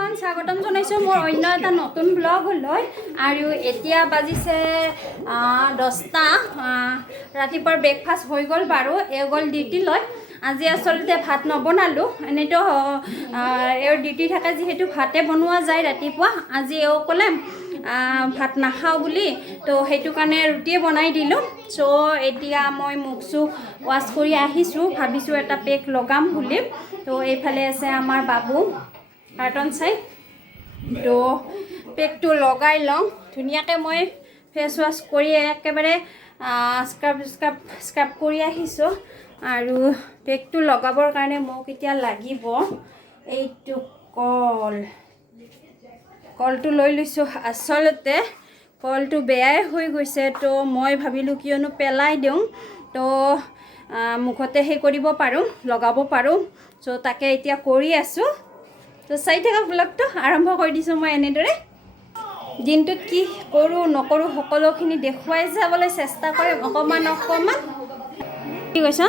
Everyone স্বাগতম জনাইছোঁ মোৰ অন্য এটা নতুন ব্লগলৈ আৰু এতিয়া বাজিছে 10টা ৰাতিপুৱাৰ ব্ৰেকফাষ্ট হৈ গ'ল বাৰু এই গ'ল ডিউটিলৈ আজি আচলতে ভাত নবনালোঁ এনেইতো এওঁৰ ডিউটি থাকে যিহেতু ভাতে বনোৱা যায় ৰাতিপুৱা আজি এওঁ ক'লে ভাত নাখাওঁ বুলি তো সেইটো কাৰণে ৰুটিয়ে বনাই দিলোঁ চ' এতিয়া মই মুখ চুখ ৱাছ কৰি আহিছোঁ ভাবিছোঁ এটা পেক লগাম বুলি তো এইফালে আছে আমাৰ বাবু কাৰ্টন চাই তো পেকটো লগাই লওঁ ধুনীয়াকৈ মই ফেচ ৱাছ কৰি একেবাৰে স্ক্ৰাব কৰি আহিছোঁ আৰু পেকটো লগাবৰ কাৰণে মোক এতিয়া লাগিব এইটো কলটো লৈ লৈছোঁ আচলতে কলটো বেয়াই হৈ গৈছে তো মই ভাবিলোঁ কিয়নো পেলাই দিওঁ তো মুখতে সেই কৰিব পাৰোঁ লগাব পাৰোঁ চ' তাকে এতিয়া কৰি আছোঁ তো চাই থকা ব্লগটো আৰম্ভ কৰি দিছোঁ মই এনেদৰে দিনটোত কি কৰোঁ নকৰোঁ সকলোখিনি দেখুৱাই যাবলৈ চেষ্টা কৰিম অকণমান কি কৈছা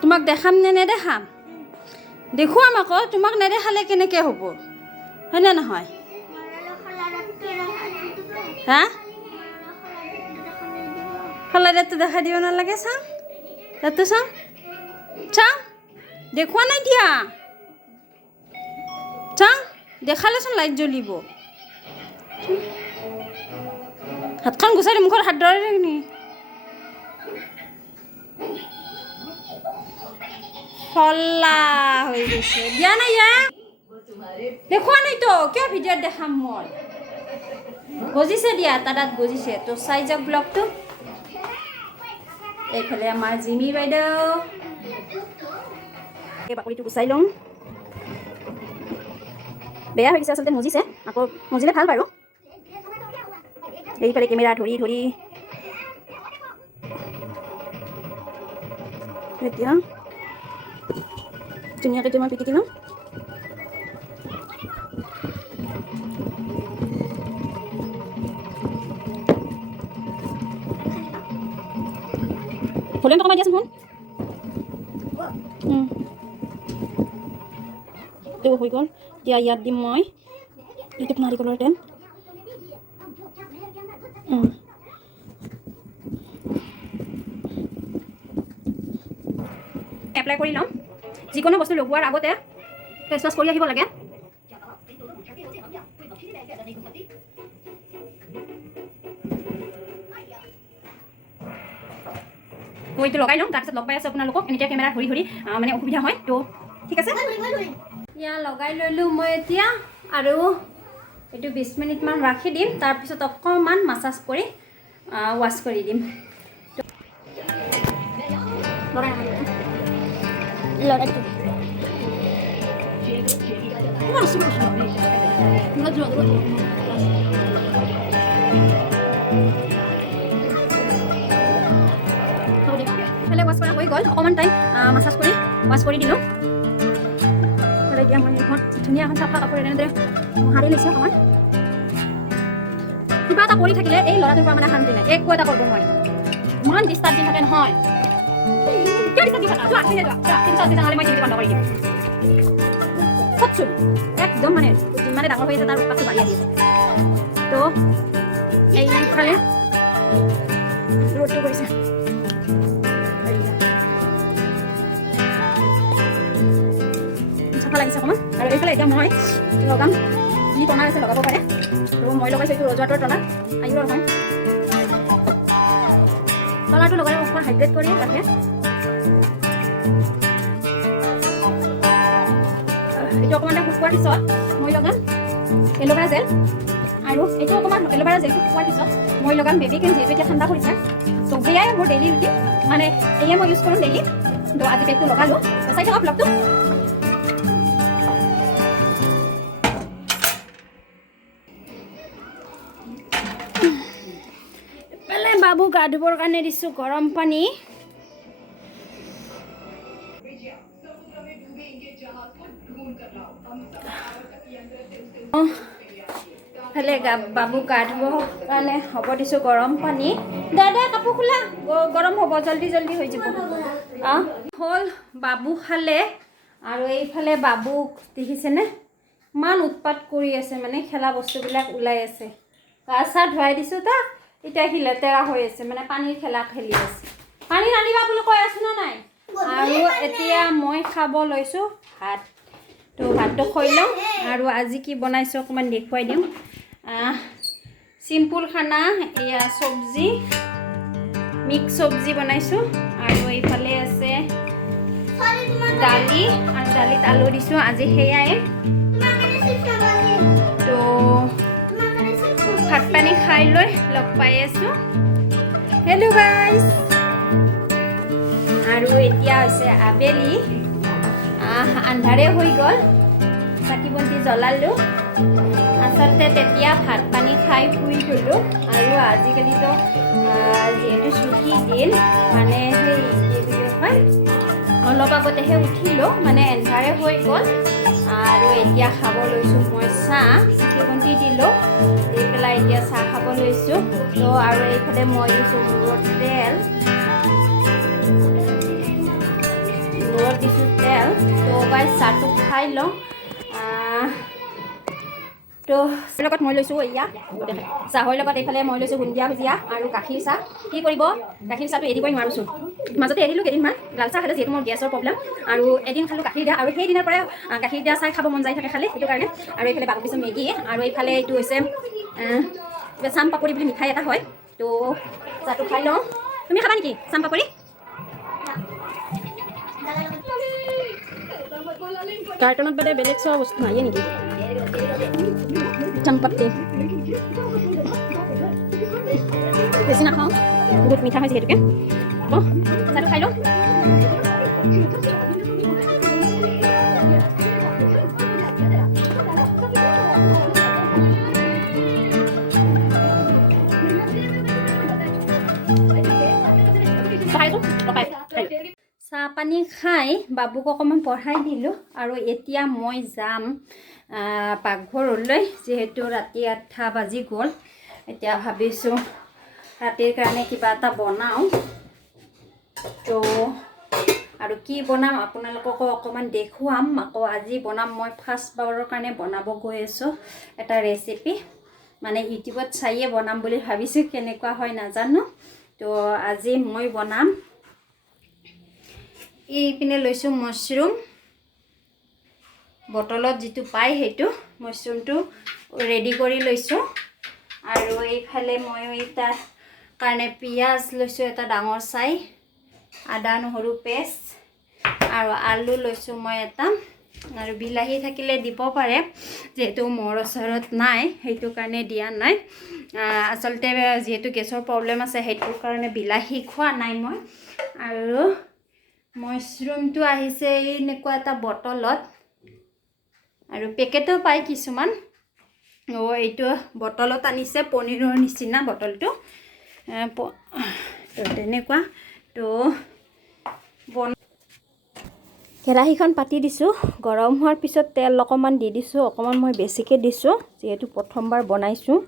তোমাক দেখাম নে নেদেখাম দেখুৱাম আকৌ তোমাক নেদেখালে কেনেকৈ হ'ব হয়নে নহয় হা খোলা দাঁতটো দেখাই দিব নালাগে চাওঁ দাঁতটো চাওঁ চাওঁ দেখুওৱা নাই দিয়া চাওঁ দেখালেচোন লাইট জ্বলিব হাতখন গুচাই দি মুখত হাত ধৰে নি ফলা হৈ গৈছে দিয়া নাই ইয়াক দেখুওৱা নাইতো কিয় ভিডিঅ'ত দেখাম মই গজিছে দিয়া তাত গজিছে তো চাই যাওক ব্লগটো এইফালে আমাৰ জিমি বাইদেউ এই বাকলিটো গুচাই লওঁ বেয়া হৈ গৈছে আচলতে মজিছে আকৌ মজিলে ভাল বাৰু এইফালে কেমেৰা ধৰি এতিয়া ধুনীয়াকৈ তোমাৰ পিটিকি লওঁ ভলিউমটো কমাই দিয়াচোন শুন তো হৈ গ'ল এতিয়া ইয়াত দিম মই এইটো নাৰিকলৰ তেল এপ্লাই কৰি ল'ম যিকোনো বস্তু লগোৱাৰ আগতে ফেচ ৱাছ কৰি আহিব লাগে তো এইটো লগাই লওঁ তাৰপিছত লগ পাই আছোঁ আপোনালোকক এনেকৈ কেমেৰা ধৰি মানে অসুবিধা হয় তো ঠিক আছে ইয়াত লগাই ল'লোঁ মই এতিয়া আৰু এইটো 20 মিনিটমান ৰাখি দিম তাৰপিছত অকণমান মাছাজ কৰি ৱাছ কৰি দিম ৱাছ কৰা হৈ গ'ল অকণমান টাইম মাছাজ কৰি ৱাছ কৰি দিলোঁ এতিয়া মই এখন ধুনীয়া এখন চাফা কাপোৰ এনেদৰে সাৰি লৈছোঁ অকণমান কিবা এটা কৰি থাকিলে এই ল'ৰাটোৰ পৰা মানে শান্তি নাই একো এটা কৰিব নোৱাৰি ইমান ডিষ্টাৰ্ব দি থাকে নহয় কিয় ডিষ্টাৰ্ব দি থাকা মই টিভিটো বন্ধ কৰি দিম চবচোন একদম মানে যিমানে ডাঙৰ হৈ আছে তাৰ উৎপাতটো বাঢ়ি আহি আছে তো এইফালে ৰ'দটো কৰিছে চাফা লাগিছে অকণমান আৰু এইফালে এতিয়া মই লগাম যি টনাৰ আছে লগাব পাৰে আৰু মই লগাইছোঁ এইটো ৰজুৱাটোৰ টনাৰ আহিব নহয় টনাৰটো লগালে অকণমান হাইড্ৰেট কৰি ৰাখে এইটো অকণমান শুকোৱাৰ পিছত মই লগাম এল'ভেৰা জেল আৰু এইটো অকণমান এল'ভেৰা জেলটো শুকোৱাৰ পিছত মই লগাম বেবী ক্ৰীম যিহেতু এতিয়া ঠাণ্ডা কৰিছে ত' সেয়াই মোৰ ডেইলি ৰুটিন মানে এয়ে মই ইউজ কৰোঁ ডেইলি তো আজি পেকটো লগালোঁ চাই থাকক ব্লগটো বাবু গা ধুবৰ কাৰণে দিছোঁ গৰম পানী ফালে বাবু গা ধুবৰ কাৰণে হ'ব দিছোঁ গৰম পানী দাদা কাপোৰ খোলা গৰম হ'ব জলদি হৈ যাব হ'ল বাবু খালে আৰু এইফালে বাবুক দেখিছেনে ইমান উৎপাত কৰি আছে মানে খেলা বস্তুবিলাক ওলাই আছে গা চা ধুৱাই দিছোঁ তাক এতিয়া সি লেতেৰা হৈ আছে মানে পানীৰ খেলা খেলি আছে পানী নানিবা বুলি কৈ আছোঁ ন নাই আৰু এতিয়া মই খাব লৈছোঁ ভাত তো ভাতটো খাই লওঁ আৰু আজি কি বনাইছোঁ অকণমান দেখুৱাই দিওঁ চিম্পুল খানা এয়া চব্জি মিক্স চব্জি বনাইছোঁ আৰু এইফালে আছে দালি আৰু দালিত আলু দিছোঁ আজি সেয়াই তো ভাত পানী খাই লৈ লগ পাই আছোঁ হেল্ল' গাইজ আৰু এতিয়া হৈছে আবেলি আন্ধাৰে হৈ গ'ল চাকি বন্তি জ্বলালোঁ আচলতে তেতিয়া ভাত পানী খাই শুই গ'লোঁ আৰু আজিকালিতো যিহেতু ছুটি দিন মানে সেই কি বুলি কয় অলপ আগতেহে উঠিলোঁ মানে এন্ধাৰে হৈ গ'ল আৰু এতিয়া খাব লৈছোঁ মই চাহ চাকি বন্তি দিলোঁ দি পেলাই এতিয়া চাহ খাব লৈছোঁ তো আৰু এইফালে মই দিছোঁ মূৰত তেল মূৰত দিছোঁ তেল তো গাইজ চাহটো খাই লওঁ তো লগত মই লৈছোঁ এয়া চাহৰ লগত এইফালে মই লৈছোঁ বুন্দিয়া ভুজিয়া আৰু গাখীৰ চাহ কি কৰিব গাখীৰ চাহটো এৰিবই নোৱাৰোঁচোন মাজতে এৰিলোঁ কেইদিনমান লাল চাহ খালোঁ যিহেতু মোৰ গেছৰ প্ৰব্লেম আৰু এদিন খালোঁ গাখীৰ দিয়া আৰু সেইদিনাৰ পৰাই গাখীৰ দিয়া চাহ খাব মন যায় থাকে খালে সেইটো কাৰণে আৰু এইফালে বাবু দিছোঁ মেগী আৰু এইফালে এইটো হৈছে চাম পাপৰি বুলি মিঠাই এটা হয় তো চাহটো খাই লওঁ তুমি খাবা নেকি চাম পাপৰি কাৰ্টনত বাদে বেলেগ চোৱা বস্তু নাইয়ে নেকি চাম্পাপ্তি বেছি নাখাওঁ বহুত মিঠা হয় যিহেতুকে চাহটো খাই লওঁ চাহ পানী খাই বাবুক অকণমান পঢ়াই দিলোঁ আৰু এতিয়া মই যাম পাকঘৰলৈ যিহেতু ৰাতি 8টা বাজি গ'ল এতিয়া ভাবিছোঁ ৰাতিৰ কাৰণে কিবা এটা বনাওঁ তো আৰু কি বনাম আপোনালোককো অকণমান দেখুৱাম আকৌ আজি বনাম মই ফাৰ্ষ্টবাৰৰ কাৰণে বনাব গৈ আছোঁ এটা ৰেচিপি মানে ইউটিউবত চাইয়ে বনাম বুলি ভাবিছোঁ কেনেকুৱা হয় নাজানো তো আজি মই বনাম এইপিনে লৈছোঁ মাছৰুম বটলত যিটো পায় সেইটো মাছৰুমটো ৰেডি কৰি লৈছোঁ আৰু এইফালে মই তাৰ কাৰণে পিঁয়াজ লৈছোঁ এটা ডাঙৰ চাই আদা নহৰু পেষ্ট আৰু আলু লৈছোঁ মই এটা আৰু বিলাহী থাকিলে দিব পাৰে যিহেতু মোৰ ওচৰত নাই সেইটো কাৰণে দিয়া নাই আচলতে যিহেতু গেছৰ প্ৰব্লেম আছে সেইটো কাৰণে বিলাহী খোৱা নাই মই আৰু মাছৰুমটো আহিছে এনেকুৱা এটা বটলত আৰু পেকেটো পায় কিছুমান এইটো বটলত আনিছে পনীৰৰ নিচিনা বটলটো তেনেকুৱা তো কেৰাহীখন পাতি দিছোঁ গৰম হোৱাৰ পিছত তেল অকণমান দি দিছোঁ অকণমান মই বেছিকৈ দিছোঁ যিহেতু প্ৰথমবাৰ বনাইছোঁ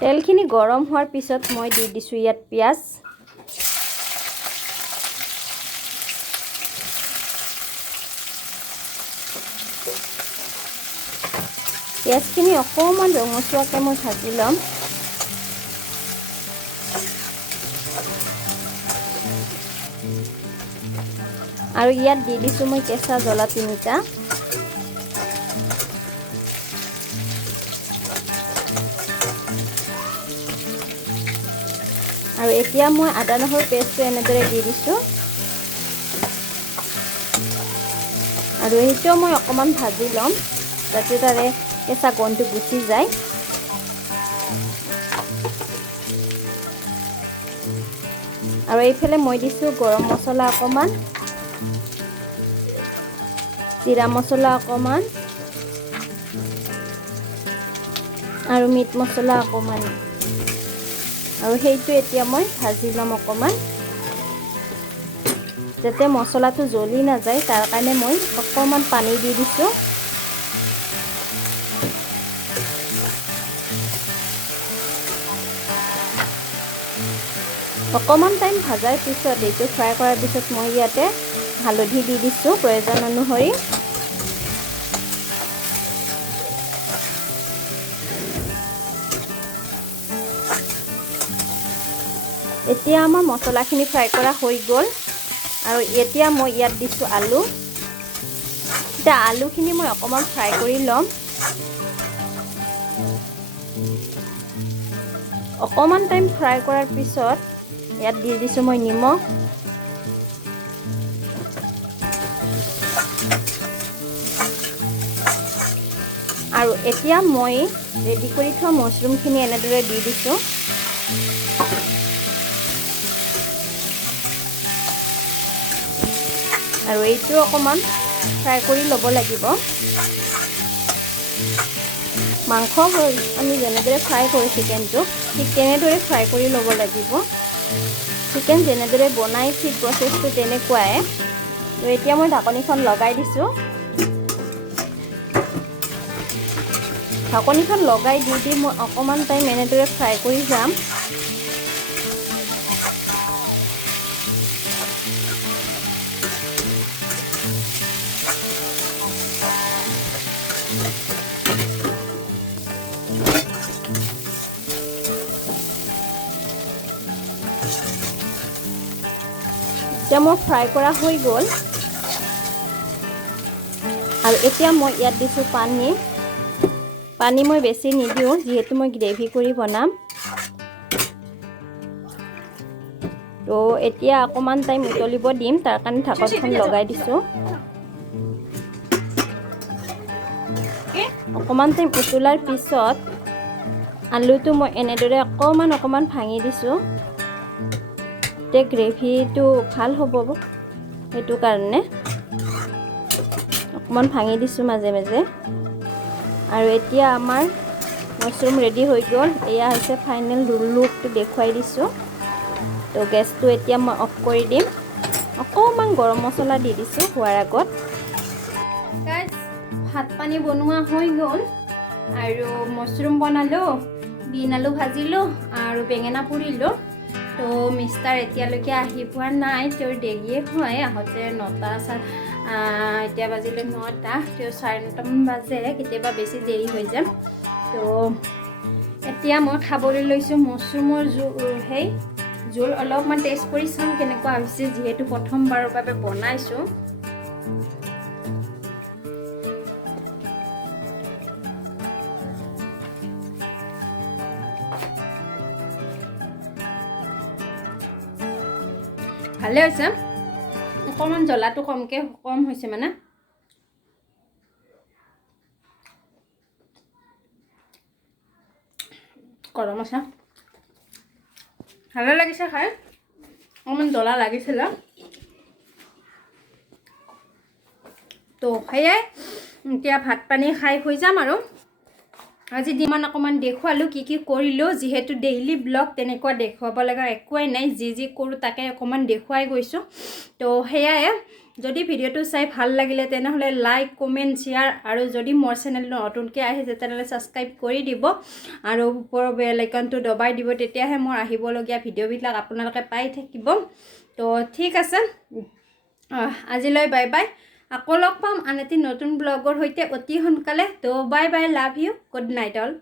তেলখিনি গৰম হোৱাৰ পিছত মই দি দিছোঁ ইয়াত পিঁয়াজ পিঁয়াজখিনি অকণমান ৰঙচুৱাকৈ মই ভাজি ল'ম আৰু ইয়াত দি দিছোঁ মই কেঁচা জ্বলা 3টা আৰু এতিয়া মই আদা নহৰু পেষ্টটো এনেদৰে দি দিছোঁ আৰু এইটোও মই অকণমান ভাজি ল'ম যাতে তাৰে কেঁচা গন্ধটো গুচি যায় আৰু এইফালে মই দিছোঁ গৰম মছলা অকণমান জিৰা মছলা অকণমান আৰু মিট মছলা অকণমান আৰু সেইটো এতিয়া মই ভাজি ল'ম অকণমান যাতে মছলাটো জ্বলি নাযায় তাৰ কাৰণে মই অকণমান পানী দি দিছোঁ অকণমান টাইম ভাজাৰ পিছত এইটো ফ্ৰাই কৰাৰ পিছত মই ইয়াতে হালধি দি দিছোঁ প্ৰয়োজন অনুসৰি। এতিয়া আমাৰ মছলাখিনি ফ্ৰাই কৰা হৈ গ'ল আৰু এতিয়া মই ইয়াত দিছোঁ আলু। এতিয়া আলুখিনি মই অকণমান ফ্ৰাই কৰি ল'ম। অকণমান টাইম ফ্ৰাই কৰাৰ পিছত ইয়াত দি দিছোঁ মই নিমখ। আৰু এতিয়া মই ৰেডি কৰি থোৱা মাছৰুমখিনি এনেদৰে দি দিছোঁ। আৰু এইটো অকণমান ফ্ৰাই কৰি ল'ব লাগিব। মাংস আমি যেনেদৰে ফ্ৰাই কৰোঁ চিকেনটো, ঠিক তেনেদৰে ফ্ৰাই কৰি ল'ব লাগিব। চিকেন যেনেদৰে বনাই ঠিক প্ৰচেছটো তেনেকুৱাই। তো এতিয়া মই ঢাকনিখন লগাই দিছোঁ। ঢাকনিখন লগাই দি মই অকণমান টাইম এনেদৰে ফ্ৰাই কৰি যাম। এতিয়া মোৰ ফ্ৰাই কৰা হৈ গ'ল আৰু এতিয়া মই ইয়াত দিছোঁ পানী। পানী মই বেছি নিদিওঁ যিহেতু মই গ্ৰেভি কৰি বনাম। তো এতিয়া অকণমান টাইম উতলিব দিম, তাৰ কাৰণে ঢাকনখন লগাই দিছোঁ। অকণমান টাইম উতলাৰ পিছত আলুটো মই এনেদৰে অকণমান ভাঙি দিছোঁ। তেতিয়া গ্ৰেভিটো ভাল হ'ব, সেইটো কাৰণে অকণমান ভাঙি দিছোঁ মাজে মাজে। আৰু এতিয়া আমাৰ মাছৰুম ৰেডি হৈ গ'ল। এয়া হৈছে ফাইনেল লুকটো দেখুৱাই দিছোঁ। তো গেছটো এতিয়া মই অফ কৰি দিম। অকণমান গৰম মছলা দি দিছোঁ হোৱাৰ আগত। গাইজ, ভাত পানী বনোৱা হৈ গ'ল আৰু মাছৰুম বনালোঁ, বিন আলু ভাজিলোঁ আৰু বেঙেনা পুৰিলোঁ। তো মিষ্টাৰ এতিয়ালৈকে আহি পোৱা নাই, তেওঁৰ দেৰিয়ে হয় আহোঁতে 9টা এতিয়া বাজিলে 9টা, তেওঁ 9:30মান বাজে, কেতিয়াবা বেছি দেৰি হৈ যায়। তো এতিয়া মই খাবলৈ লৈছোঁ মাছৰুমৰ জোল অলপমান টেষ্ট কৰি চাম কেনেকুৱা হৈছে, যিহেতু প্ৰথমবাৰৰ বাবে বনাইছোঁ। ভালে হৈছে, অকণমান জ্বলাটো কম হৈছে মানে। গৰম আছে, ভালে লাগিছে খাই। অকণমান জ্বলা লাগিছিলে। তো সেয়াই, এতিয়া ভাত পানী খাই হৈ যাম আৰু। আজি দিমান অকণমান দেখুৱালোঁ কি কৰিলোঁ, যিহেতু ডেইলি ব্লগ তেনেকুৱা দেখুৱাব লগা একোৱেই নাই, যি কৰোঁ তাকে অকণমান দেখুৱাই গৈছোঁ। তো সেয়াই, যদি ভিডিঅ'টো চাই ভাল লাগিলে তেনেহ'লে লাইক, কমেণ্ট, শ্বেয়াৰ আৰু যদি মোৰ চেনেলটো নতুনকৈ আহিছে তেনেহ'লে ছাবস্ক্ৰাইব কৰি দিব আৰু ওপৰৰ বেল আইকনটো দবাই দিব, তেতিয়াহে মোৰ আহিবলগীয়া ভিডিঅ'বিলাক আপোনালোকে পাই থাকিব। তো ঠিক আছে, আজিলৈ বাই বাই। আকৌ লগ পাম আন এটি নতুন ব্লগৰ সৈতে অতি সোনকালে। তো bye bye, love you, good night all.